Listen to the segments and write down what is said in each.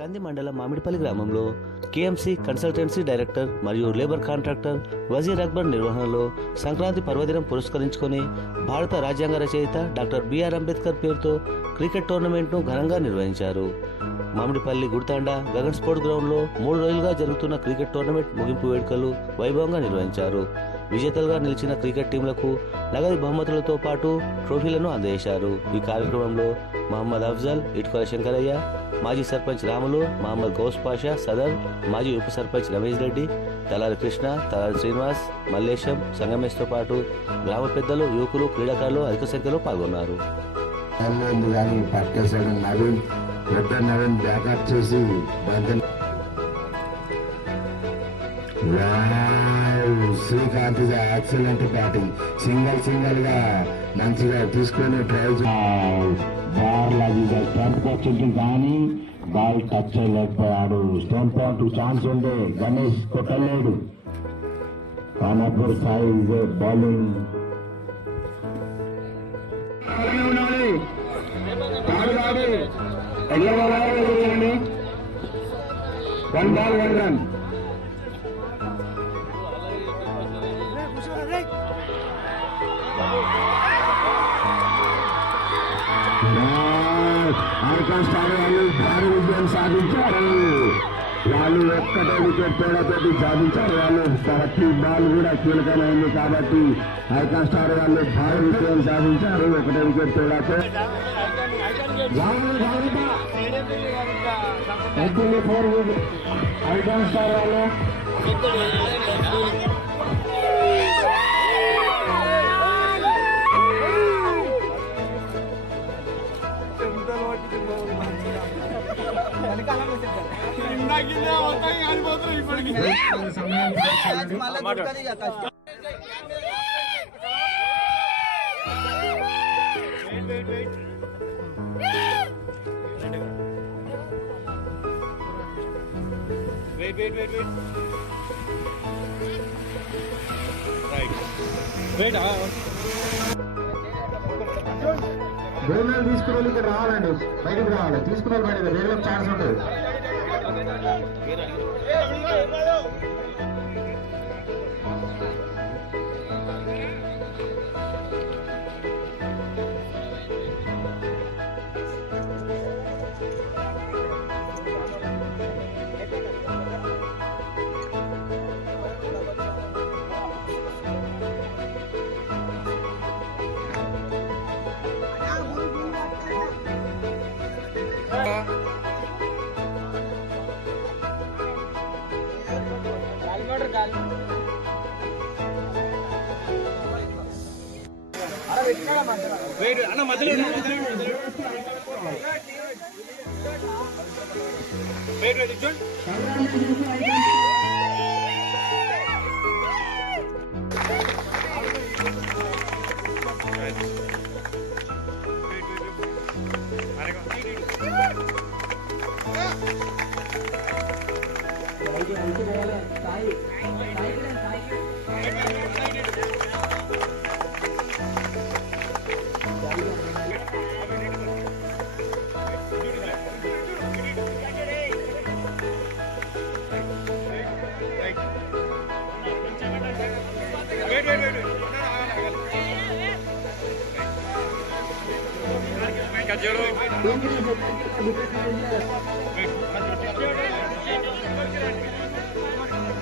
కంది మండలం మామిడిపల్లి గ్రామంలో కేఎంసీ కన్సల్టెన్సీ డైరెక్టర్ మరియు లేబర్ కాంట్రాక్టర్ వజీర్ అక్బర్ నిర్వహణలో సంక్రాంతి పర్వదినం పురస్కరించుకొని భారత రాజ్యాంగ రచయిత డాక్టర్ బిఆర్ అంబేద్కర్ పేరుతో క్రికెట్ టోర్నమెంట్ను ఘనంగా నిర్వహించారు. మామిడిపల్లి గుడితాండ గగన్ స్పోర్ట్స్ గ్రౌండ్లో మూడు రోజులుగా జరుగుతున్న క్రికెట్ టోర్నమెంట్ ముగింపు వేడుకలు వైభవంగా నిర్వహించారు. విజేతలుగా నిలిచిన క్రికెట్ టీంలకు నగదు బహుమతులతో పాటు ట్రోఫీలను అందజేశారు. ఈ కార్యక్రమంలో మహమ్మద్ అఫ్జల్ ఇటుకల శంకరయ్య మాజీ సర్పంచ్ రాములు మహమ్మద్ గౌస్ పాషా సదర్ మాజీ ఉప సర్పంచ్ రమేష్ రెడ్డి తలారి కృష్ణ తలారి శ్రీనివాస్ మల్లేశం సంగమేష్తో పాటు గ్రామ పెద్దలు యువకులు క్రీడాకారులు అధిక సంఖ్యలో పాల్గొన్నారు. చేసి Srikanth is excellent batting single సింగల్గా మంచిగా తీసుకొని ట్రై బాల్ అది స్టంప్ వచ్చింది కానీ బాల్ టచ్ చేయలేకపోయాడు. స్టంప్ అవుట్ ఛాన్స్ ఉండే Ganesh కొట్టలేడు Khanapur Sai bowling one ball one run విజయం సాధించారు. వాళ్ళు ఒక్కటే వికెట్ తేడాతోటి సాధించారు వాళ్ళు. ప్రతి బాల్ కూడా కీలకమైంది కాబట్టి ఐకాన్ స్టార్ వాళ్ళు భారీ విజయం సాధించారు. ఒకటే వికెట్ తేడాతో ఐకాన్ స్టార్ వాళ్ళు. Wait, wait, wait, wait. Right. Wait, ah. ఇక్కడ రావాలండి బయటకు రావాలి తీసుకునే వాళ్ళు బయట వేరే ఛాన్స్ ఉండదు అన్న మధ్యలో Thank you. Gracias.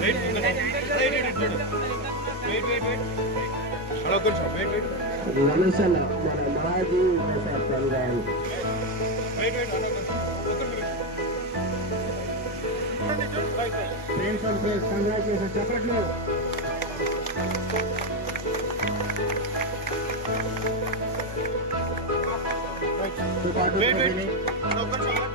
Wait, wait, wait, wait, wait, wait. Hello, good job. Wait, wait. Namaskar, Mara Mahaji, Mr. Pandan. Wait, wait, hello, good job. Names and face, congratulations, separately. Wait, wait, wait. Hello, good job.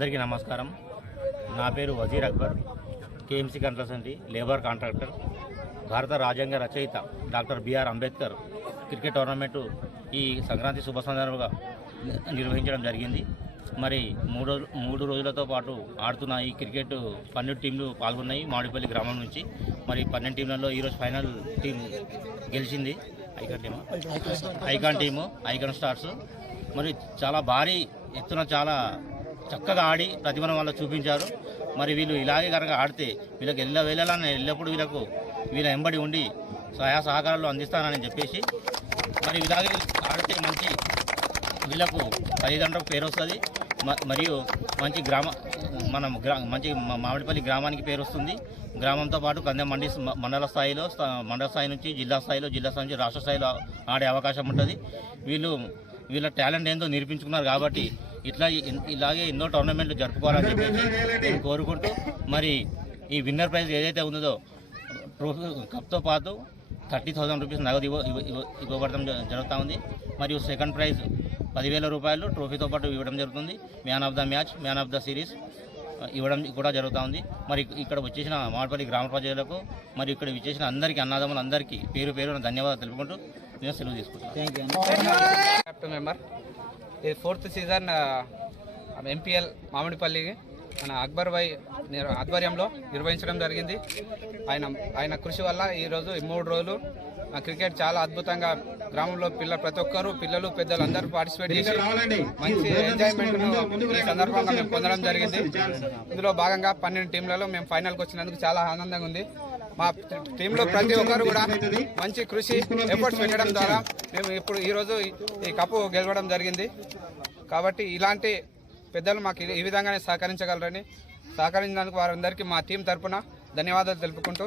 అందరికీ నమస్కారం. నా పేరు Wazir Akbar KMC consultancy labour contractor భారత రాజ్యాంగ రచయిత doctor BR Ambedkar cricket tournament ఈ సంక్రాంతి శుభ సందర్భంగా నిర్వహించడం జరిగింది. మరి మూడు రోజు మూడు రోజులతో పాటు ఆడుతున్న ఈ క్రికెట్ పన్నెండు టీంలు పాల్గొన్నాయి మాడిపల్లి గ్రామం నుంచి. మరి పన్నెండు టీంలలో ఈరోజు ఫైనల్ టీం గెలిచింది. Icon team? Icon team icon stars. మరి చాలా భారీ ఎత్తున చాలా చక్కగా ఆడి ప్రతిభను వాళ్ళు చూపించారు. మరి వీళ్ళు ఇలాగే కనుక ఆడితే వీళ్ళకి ఎల్ల వెళ్ళాలని నేను ఎల్లప్పుడూ వీళ్ళకు వీళ్ళ ఎంబడి ఉండి సహాయ సహకారాలు అందిస్తానని చెప్పేసి మరి ఇలాగే ఆడితే మంచి వీళ్ళకు తల్లిదండ్రులకు పేరు వస్తుంది. మ- మరియు మంచి గ్రామ మనం గ్రా మంచి మామిడిపల్లి గ్రామానికి పేరు వస్తుంది. గ్రామంతో పాటు కందెం మండి మండల స్థాయిలో మండల స్థాయి నుంచి జిల్లా స్థాయిలో జిల్లా స్థాయి నుంచి రాష్ట్ర స్థాయిలో ఆడే అవకాశం ఉంటుంది. వీళ్ళు వీళ్ళ టాలెంట్ ఏందో నిరూపించుకున్నారు కాబట్టి ఇట్లా ఇలాగే ఎన్నో టోర్నమెంట్లు జరుపుకోవాలని చెప్పేసి నేను కోరుకుంటూ మరి ఈ విన్నర్ ప్రైజ్ ఏదైతే ఉందో ట్రోఫీ కప్తో పాటు థర్టీ థౌసండ్ రూపీస్ నగదు ఇవ్వ ఇవ్వ- ఇవ్వ- ఇవ్వబడటం జ- జరుగుతూ ఉంది. మరియు సెకండ్ ప్రైజ్ పదివేల రూపాయలు ట్రోఫీతో పాటు ఇవ్వడం జరుగుతుంది. Man of the match man of the series ఇవ్వడం కూడా జరుగుతూ ఉంది. మరి ఇక్కడ వచ్చేసిన మామిడిపల్లి గ్రామ ప్రజలకు మరి ఇక్కడ వచ్చేసిన అందరికీ అన్నదమ్ములు అందరికీ పేరు పేరున ధన్యవాదాలు తెలుపుకుంటూ నేను సెలవు తీసుకుంటాను క్యాప్టెన్ మెంబర్ ఇది ఫోర్త్ సీజన్ ఎంపీఎల్ మామిడిపల్లి మన అక్బర్ భాయ్ ఆధ్వర్యంలో నిర్వహించడం జరిగింది. ఆయన ఆయన కృషి వల్ల ఈరోజు ఈ మూడు రోజులు క్రికెట్ చాలా అద్భుతంగా గ్రామంలో పిల్లలు ప్రతి ఒక్కరు పిల్లలు పెద్దలు అందరూ పార్టిసిపేట్ చేసి మంచి ఎంజాయ్మెంట్ ఈ సందర్భంగా మేము పొందడం జరిగింది. ఇందులో భాగంగా పన్నెండు టీంలలో మేము ఫైనల్కి వచ్చినందుకు చాలా ఆనందంగా ఉంది. మా టీంలో ప్రతి ఒక్కరు కూడా మంచి కృషి ఎఫర్ట్స్ పెట్టడం ద్వారా మేము ఇప్పుడు ఈరోజు ఈ- కప్పు గెలవడం జరిగింది. కాబట్టి ఇలాంటి పెద్దలు మాకు ఈ- విధంగానే సహకరించగలరని సహకరించినందుకు వారందరికీ మా టీం తరపున ధన్యవాదాలు తెలుపుకుంటూ